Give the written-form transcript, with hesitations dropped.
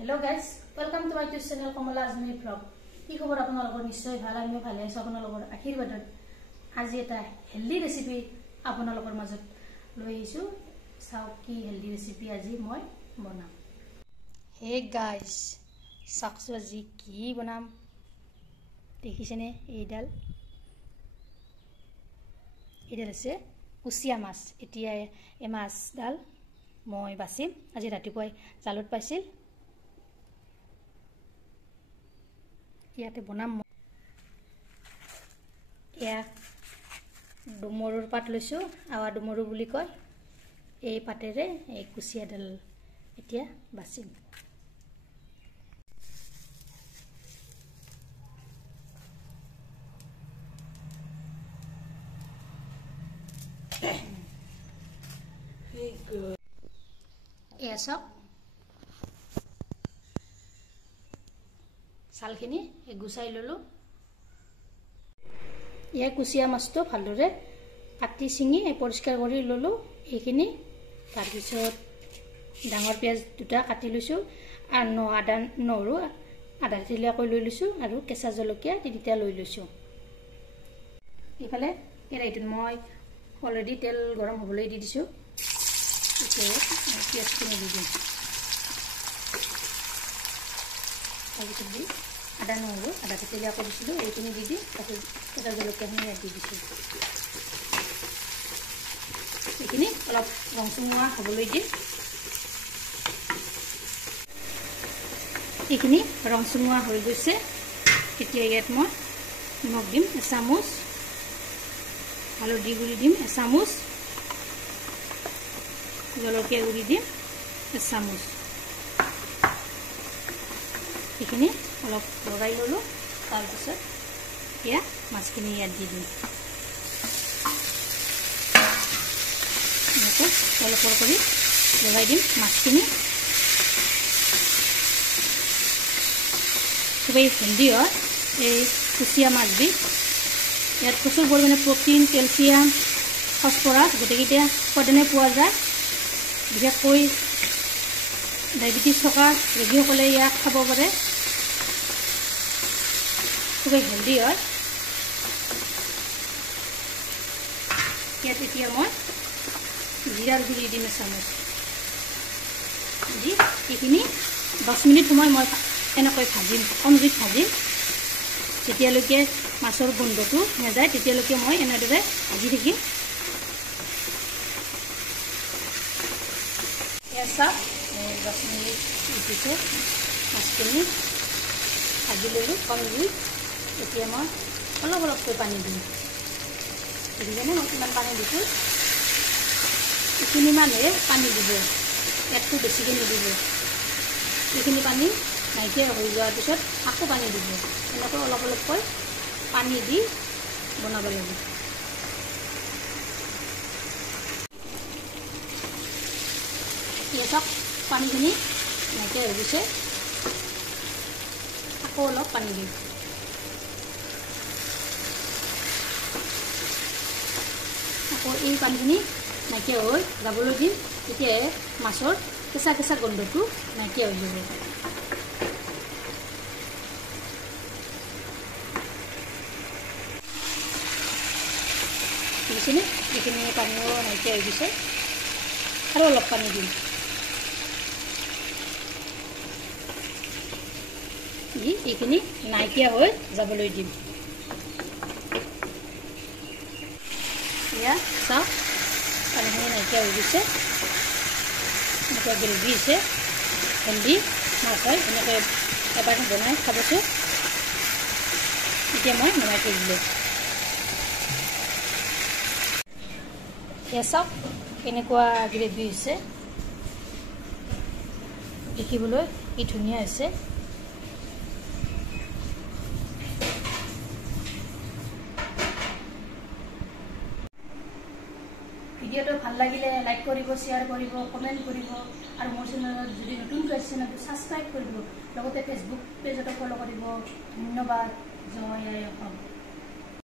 Hello guys, welcome to my YouTube channel Kamala Azmi Vlog. কি খবৰ আপোনালোকৰ নিশ্চয় ভাল আমি ভালে আছো আপোনালোকৰ আশীৰ্বাদত আজি এটা হেলদি ৰেচিপি আপোনালোকৰ মাজত লৈ আহিছো চাও কি হেলদি ৰেচিপি আজি মই বনাম হে গাইস সাকসু আজি কি বনাম দেখিছেনে এইডাল আছে কুচিয়া মাছ এতিয়া এই মাছডাল মই বাছিম আজি ৰাতিপুৱাই জালত পাইছিল ইয়াতে বনাম এয়া ডুমৰুৰ পাত লৈছো আৱা ডুমৰু বুলি কয় এই পাতেৰে এই কুচিয়াডাল এতিয়া বাছিম এয়া সব সালখিনি গুছাই ললো ইয়া কুচিয়া মাছটো ভালদৰে কাটি চিঙি পৰিষ্কাৰ কৰি ললো এইখিনি তাৰ পিছত ডাঙৰ পিয়াজ দুটা কাটি লৈছো আৰু আদা নহৰু আধা টিলা কৰি লৈ লৈছো আৰু কেঁচা জলকীয়া তিনিটা লৈ লৈছো ইফালে কেৰাহীটোত মই অলৰেডি তেল গৰম হ'বলৈ দি দিছো এতিয়া পিয়াজখিনি দি দিম আজি আদা নহৰু আধা টিলা কৰিছিলো এইখিনি দি তাতে কেঁচা জলকীয়াখিনি দি দিছো এইখিনি অলপ ৰংচঙুৱা হ'বলৈ দি এইখিনি ৰংচঙুৱা হৈ গৈছে এতিয়া ইয়াত মই নিমখ দিম এচামুচ হালধি গুড়ি দিম এচামুচ জলকীয়া গুড়ি দিম এচামুচ এইখিনি অলপ লগাই ললো তাৰ পিছত এতিয়া মাছখিনি ইয়াত দি দিম অলপ কৰি লগাই দিম মাছখিনি খুবেই হেলদি হয় এই কুচিয়া মাছবিধ ইয়াত প্ৰচুৰ পৰিমাণে প্ৰটিন কেলছিয়াম ফসফৰাছ গোটেইকেইটা সদায় পোৱা যায় বিশেষকৈ ডায়েবেটিছ থকা ৰোগীসকলে ইয়াক খাব পাৰে খুবেই হেলদি হয় ইয়াত এতিয়া মই জিৰাৰ গুড়ি দিম এচামুচ দি এইখিনি 10 মিনিট সময় মই এনেকৈ ভাজিম কম জুইত ভাজিম যেতিয়ালৈকে মাছৰ গোন্ধটো নাযায় তেতিয়ালৈকে মই এনেদৰে ভাজি থাকিম এসা 10 মিনিট উঠিছে মাছখিনি ভাজি ললো কম জুইত এতিয়া মই অলপ অলপকৈ পানী দিম দেখিছেনে মই কিমান পানী দিছোঁ এইখিনি মানে পানী দিব একটু বেছিকৈ নিদিব এইখিনি পানী নাইকিয়া হৈ যোৱাৰ পিছত আকৌ পানী দিব এনেকৈ অলপ অলপকৈ পানী দি বনাব লাগিব এতিয়া চাওক পানীখিনি নাইকিয়া হৈ গৈছে আকৌ অলপ পানী দিম আকৌ এই পানীখিনি নাইকিয়া হৈ যাবলৈ দিম তেতিয়াহে মাছৰ কেঁচা কেঁচা গোন্ধটো নাইকিয়া হৈ যাব দেখিছেনে এইখিনি পানীও নাইকিয়া হৈ গৈছে আৰু অলপ পানী দিম এইখিনি নাইকিয়া হৈ যাবলৈ দিম এয়া চাওক পানীখিনি নাইকিয়া হৈ গৈছে এনেকৈ গ্ৰেভি হৈছে হেলদি মাছ হয় এনেকৈ এবাৰ বনাই খাবচোন এতিয়া মই নমাই থৈ দিলোঁ এয়া চাওক কেনেকুৱা গ্ৰেভি হৈছে দেখিবলৈ কি ধুনীয়া হৈছে ভিডিওটো ভাল লাগিলে লাইক কৰিব শেয়াৰ কৰিব কমেন্ট কৰিব আৰু মোৰ চেনেলত যদি নতুনকৈ আছে চেনেলটো সাবস্ক্ৰাইব কৰিব লগতে ফেসবুক পেজটো ফলো কৰিব ধন্যবাদ জয় আই অসম